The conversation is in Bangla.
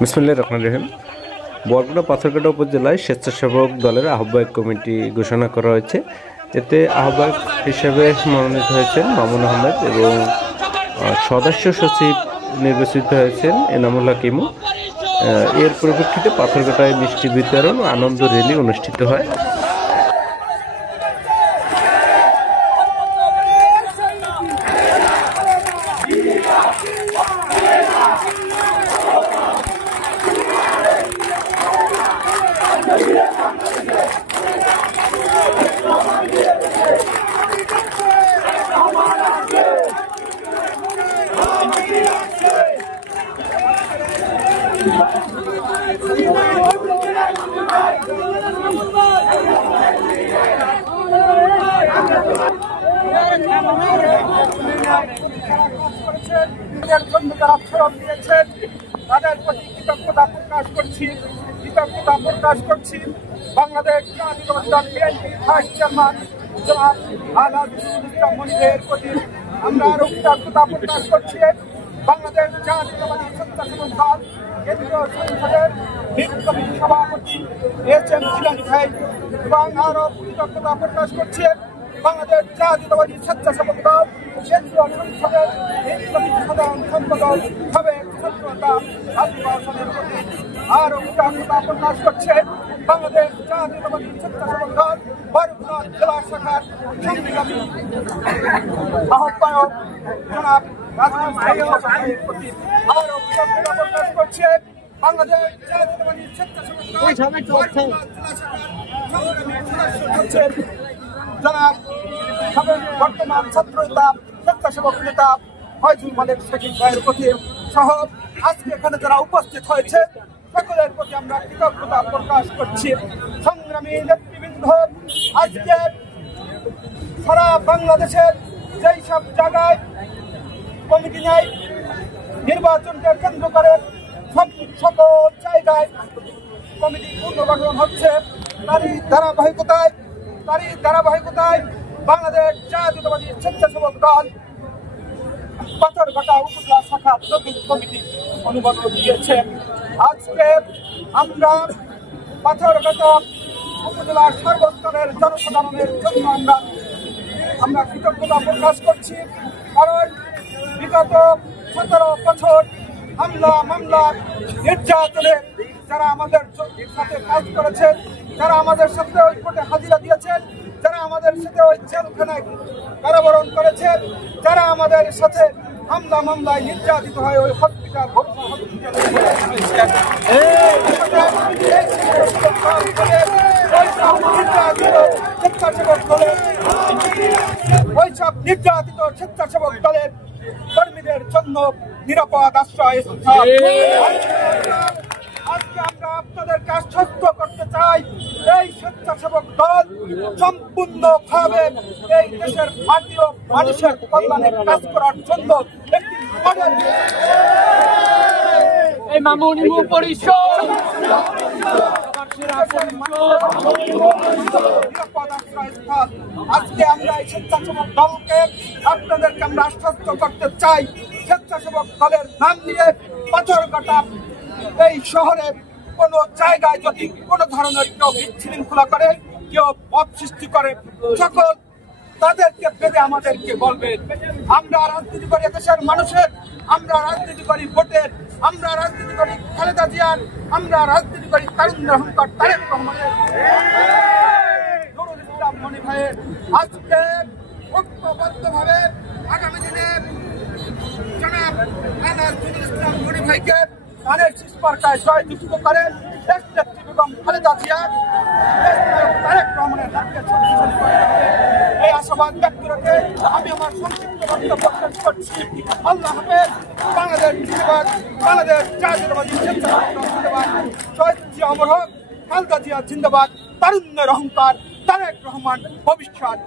বিসমিল্লাহির রহমানির রহিম। বরগুনা পাথরঘাটা উপজেলায় স্বেচ্ছাসেবক দলের আহ্বায়ক কমিটি ঘোষণা করা হয়েছে। এতে আহ্বায়ক হিসেবে মনোনীত হয়েছেন মামুন আহমেদ এবং সদস্য সচিব নির্বাচিত হয়েছেন এনামুল হাকিমু। এর পরিপ্রেক্ষিতে পাথরঘাটায় মিষ্টি বিতরণ ও আনন্দ র্যালি অনুষ্ঠিত হয়। তাদের প্রতি কৃতজ্ঞতা প্রকাশ করছি। বাংলাদেশ জাতীয়তাবাদী দল বিএনপির ভাইস চেয়ারম্যান জনাব আলহাজ ইসলাম মনিরের প্রতি আমরা আরো কৃতজ্ঞতা প্রকাশ করছি। বাংলাদেশ জাতীয়তাবাদী স্বেচ্ছাসেবক দল কেন্দ্রীয় সংসদের কমিটির সভাপতি এস.এম. জিলানী ভাই এবং আরো কৃতজ্ঞতা প্রকাশ করছি বাংলাদেশ জাতীয়তাবাদী স্বেচ্ছাসেবক দল কেন্দ্রীয় সংসদের সাধারণ সম্পাদক সাবেক ছাত্রনেতা আবুল হাসানের প্রতি আরো কৃতজ্ঞতা প্রকাশ করছে বাংলাদেশ জাতীয়তাবাদী স্বেচ্ছাসেবক দল বরগুনা জেলা শাখার সংগ্রামী আহ্বায়ক জনাব রাজনীতির প্রতি আরো কৃতজ্ঞতা প্রকাশ করছে বাংলাদেশ জাতীয়তাবাদী স্বেচ্ছাসেবক দল জনাব সাবেক বর্তমান ছাত্রনেতা স্বেচ্ছাসেবক নেতা ফয়জুল মালিক সচিব ভাইয়ের প্রতি সহ আজকে এখানে যারা উপস্থিত হয়েছে সকলের প্রতি আমরা কৃতজ্ঞতা প্রকাশ করছি। সংগ্রামী নেতৃবৃন্দ, আজকে সারা বাংলাদেশের যেই সব জায়গায় কমিটি নেয় নির্বাচনকে কেন্দ্র করে সকল জায়গায় কমিটি পুনর্গঠন হচ্ছে। তারই ধারাবাহিকতায় বাংলাদেশ জাতীয়তাবাদী স্বেচ্ছাসেবক দল পাথরঘাটা উপজেলা শাখা নতুন কমিটি অনুমোদন দিয়েছে। আজকে আমরা পাথরঘাটা উপজেলার সর্বস্তরের জনসাধারণের জন্য আমরা কৃতজ্ঞতা প্রকাশ করছি। কারণ বিগত 17 বছর মামলা নির্যাতনে যারা আমাদের সাথে কাজ করেছেন, যারা আমাদের সাথে ওই কোর্টে হাজিরা দিয়েছেন, যারা আমাদের সাথে ওই জেলখানায় কারাবরণ করেছেন, যারা আমাদের সাথে মামলায় নির্যাতিত হয় ওই হসপিটাল ওইসব নির্যাতিত স্বেচ্ছাসেবক দলের কর্মীদের জন্য নিরাপদ আশ্রয়। আজকে আমরা আপনাদেরকে আশ্বস্ত করতে চাই, এই স্বেচ্ছাসেবক দল সম্পূর্ণভাবে এই দেশের ভারতীয় মানুষের কল্যাণে কাজ করার জন্য একটি মডেল আজকে আমরা এই স্বেচ্ছাসেবক দলকে আপনাদেরকে আমরা আশ্বস্ত করতে চাই, স্বেচ্ছাসেবক দলের নাম দিয়ে পাথরঘাটা এই শহরে কোন জায়গায় যদি কোন ধরনের কেউ বিশৃঙ্খলা করে, কেউ পথ সৃষ্টি করে, সকল তাদেরকে বেঁধে আমাদেরকে বলবেন। আমরা রাজনীতি করি দেশের মানুষের, আমরা রাজনীতি করি ভোটের, আমরা রাজনীতি করি খালেদা জিয়ার, আমরা রাজনীতি করি তারুণ্যের অহংকার তারেক রহমানের, নুরুল ইসলাম মনি ভাইয়ের। আজকে ঐক্যবদ্ধভাবে আগামী দিনে জনাব নুরুল ইসলাম মনি ভাইকে ধানের শীর্ষমার্কায় জয়যুক্ত করে দেশ নেত্রী বেগম খালেদা জিয়া তারেক রহমানের হাতকে শক্তিশালী করে এই আশাবাদ ব্যক্ত রেখে আমি আমার সংক্ষিপ্ত বক্তব্য শেষ করছি। আল্লাহ হাফেজ। বাংলাদেশ জিন্দাবাদ, বাংলাদেশ জাতীয়তাবাদী স্বেচ্ছাসেবক দল জিন্দাবাদ, শহীদ জিয়া অমর হোক, খালেদা জিয়া জিন্দাবাদ, তারুণ্যের অহংকার তারেক রহমান ভবিষ্যৎ।